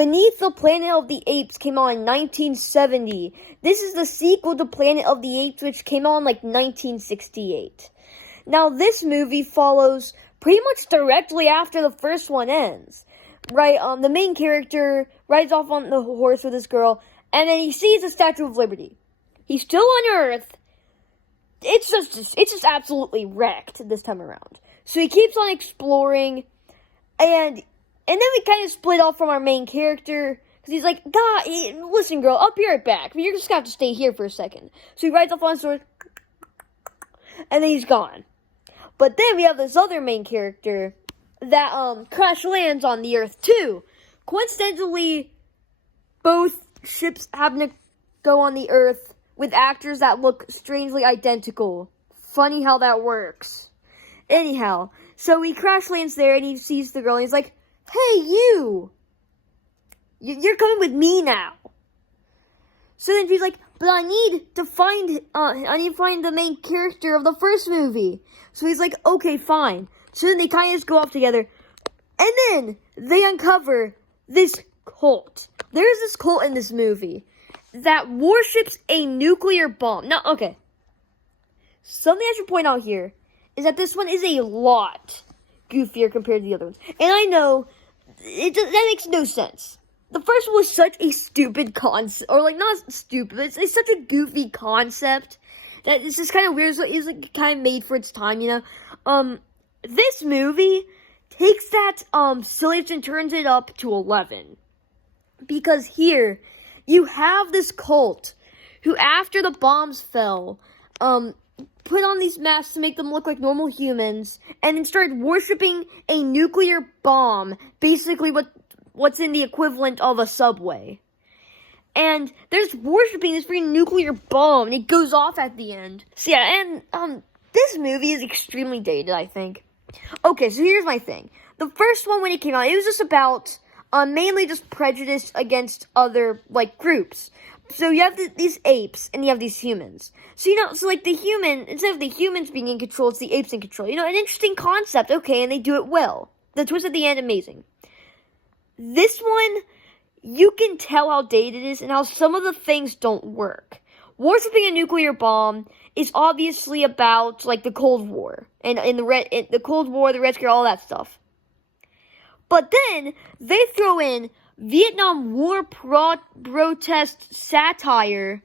Beneath the Planet of the Apes came out in 1970. This is the sequel to Planet of the Apes, which came out in, 1968. Now, this movie follows pretty much directly after the first one ends. Right, the main character rides off on the horse with this girl, and then he sees the Statue of Liberty. He's still on Earth. It's just absolutely wrecked this time around. So he keeps on exploring, and then we kind of split off from our main character, because he's like, God, listen, girl, I'll be right back. You're just going to have to stay here for a second. So he rides off on his horse, and then he's gone. But then we have this other main character that crash lands on the Earth too. Coincidentally, both ships happen to go on the Earth with actors that look strangely identical. Funny how that works. Anyhow, so he crash lands there and he sees the girl and he's like, "Hey, you're coming with me now." So then she's like, "But I need to find the main character of the first movie." So he's like, "Okay, fine." So then they kind of just go off together. And then they uncover this cult. There's this cult in this movie that worships a nuclear bomb. Now, okay. Something I should point out here is that this one is a lot goofier compared to the other ones. And I know, that makes no sense. The first one was such a stupid concept. Or, not stupid, but it's such a goofy concept that it's just kind of weird. So it's, kind of made for its time, you know? This movie takes that silliness and turns it up to 11. Because here, you have this cult who, after the bombs fell, put on these masks to make them look like normal humans, and then started worshipping a nuclear bomb, basically what's in the equivalent of a subway. And they're just worshipping this freaking nuclear bomb, and it goes off at the end. So yeah, and this movie is extremely dated, I think. Okay, so here's my thing. The first one, when it came out, it was just about mainly just prejudice against other, groups. So you have these apes, and you have these humans. So, instead of the humans being in control, it's the apes in control. You know, an interesting concept, okay, and they do it well. The twist at the end, amazing. This one, you can tell how dated it is and how some of the things don't work. Worshipping a nuclear bomb is obviously about, the Cold War. And the Cold War, the Red Scare, all that stuff. But then, they throw in Vietnam War protest satire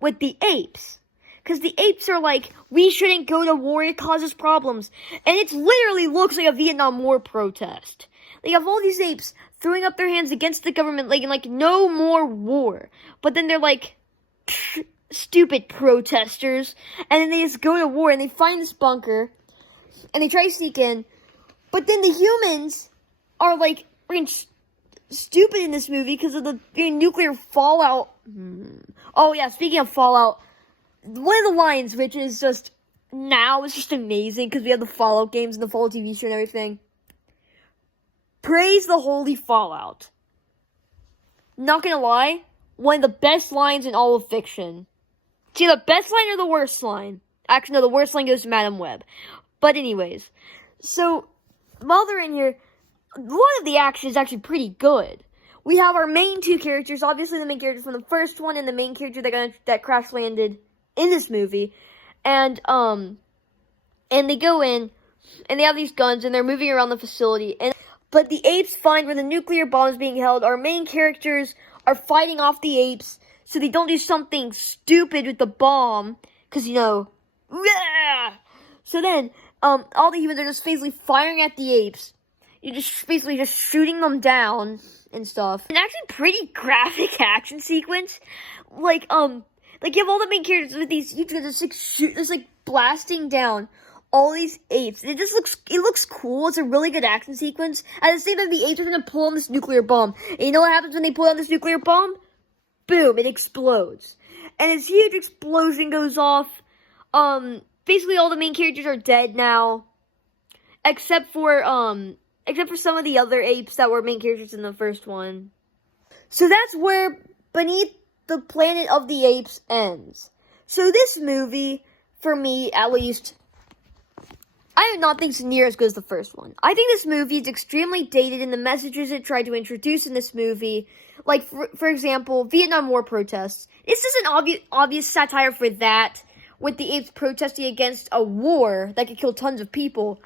with the apes. Because the apes are like, we shouldn't go to war, it causes problems. And it literally looks like a Vietnam War protest. They have all these apes throwing up their hands against the government, no more war. But then they're like, stupid protesters. And then they just go to war and they find this bunker. And they try to sneak in. But then the humans are freaking stupid in this movie because of the nuclear fallout. Oh yeah, speaking of fallout, one of the lines, which is just now, is just amazing because we have the Fallout games and the Fallout TV show and everything. Praise the holy Fallout. Not gonna lie, one of the best lines in all of fiction. See, the best line or the worst line? Actually, no, the worst line goes to Madam Web. But anyways, so while they're in here, a lot of the action is actually pretty good. We have our main two characters, obviously the main characters from the first one and the main character that crash landed in this movie. And they go in, and they have these guns, and they're moving around the facility. But the apes find where the nuclear bomb is being held. Our main characters are fighting off the apes, so they don't do something stupid with the bomb, because, So then, all the humans are just basically firing at the apes. You're just basically just shooting them down and stuff. An actually pretty graphic action sequence. You have all the main characters with these huge guns just blasting down all these apes. It looks cool. It's a really good action sequence. At the same time, the apes are gonna pull on this nuclear bomb. And you know what happens when they pull on this nuclear bomb? Boom, it explodes. And this huge explosion goes off. Basically all the main characters are dead now. Except for some of the other apes that were main characters in the first one. So that's where Beneath the Planet of the Apes ends. So this movie, for me at least, I do not think it's near as good as the first one. I think this movie is extremely dated in the messages it tried to introduce in this movie. Like, for example, Vietnam War protests. This is an obvious satire for that, with the apes protesting against a war that could kill tons of people.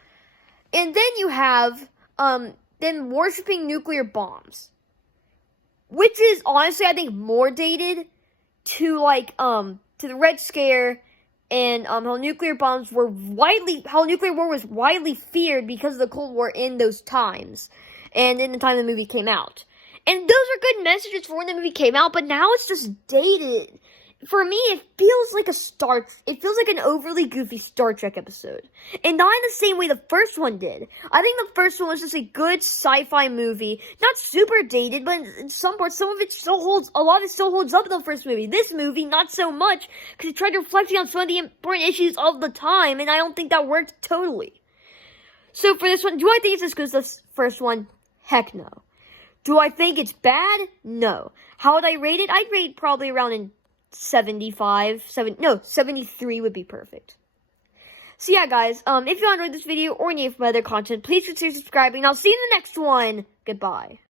And then you have, them worshipping nuclear bombs. Which is, honestly, I think, more dated to, like, to the Red Scare, and how nuclear war was widely feared because of the Cold War in those times, and in the time the movie came out. And those are good messages for when the movie came out, but now it's just dated. For me, it feels like an overly goofy Star Trek episode. And not in the same way the first one did. I think the first one was just a good sci-fi movie. Not super dated, but in some parts, a lot of it still holds up in the first movie. This movie, not so much, because it tried to reflect on some of the important issues of the time, and I don't think that worked totally. So for this one, do I think it's as good as the first one? Heck no. Do I think it's bad? No. How would I rate it? I'd rate it probably around 73 would be perfect. So yeah, guys, if you enjoyed this video or any of my other content, please consider subscribing. I'll see you in the next one. Goodbye.